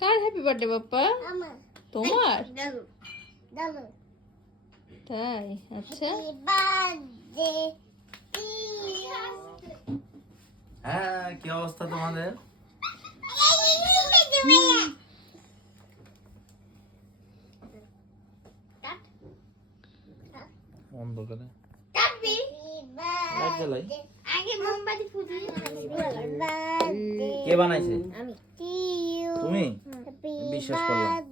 কার happy birthday Bappa? তোমার? তাই, আচ্ছা। হ্যাঁ, কি অবস্থা তোমাদের? অন্ধকারে লাইট জ্বালাই। কে বানাইছে? তুমি? বিশ্বাস করলাম।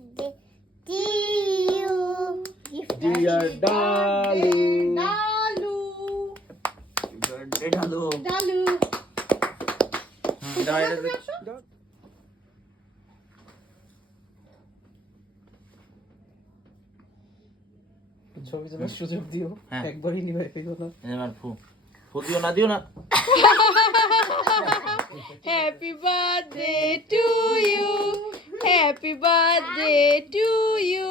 Dear Dalu, birthday Dalu. ছবি তোলার সুযোগ দিও, একবারই নিভাই পেলো না। এবার ফু দিও না, দিও না। Happy birthday to you, happy birthday to you.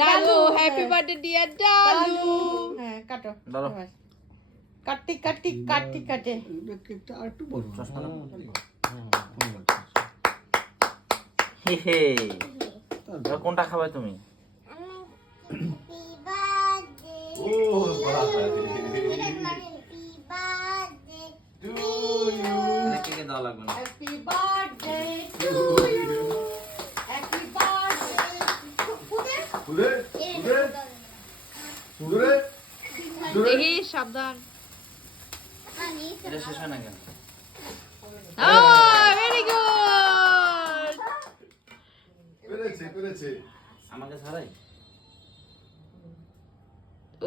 Dalu, happy birthday dear Dalu. হ্যাঁ, কাটো। ধরো। কাটে আর একটু বড় চশমা নাও। হে হে। এবার কোনটা খাবে তুমি? ও বাবা কেকে দেওয়া লাগবে না। Happy birthday to you, happy birthday. দূরে দূরে দূরে দেখি সাবধান। এটা শেষ হয় না কেন? Very good. পেরেছে আমাকে ছাড়াই?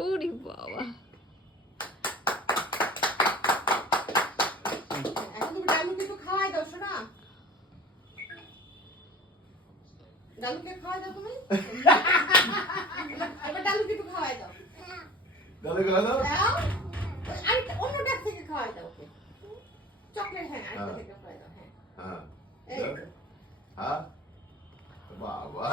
ওরে বাবা, এখন তুমি ডালুকে একটু খাওয়াই দাও, শোনা। ডালুকে খাওয়াই দাও তুমি। এবার ডালুকে একটু খাওয়াই দাও। দাদা গেল দাও। আরেকটা অন্য ডাক থেকে খাওয়াই দাও ওকে। চকলেট, হ্যাঁ, আরেকটা থেকে খাওয়াই দাও, হ্যাঁ। হ্যাঁ এই তো। হ্যাঁ বাবা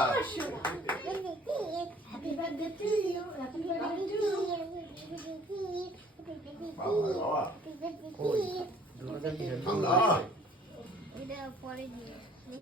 happy birthday to you, happy birthday to you. বাবা ঠান্ডা এটা পরে দিয়ে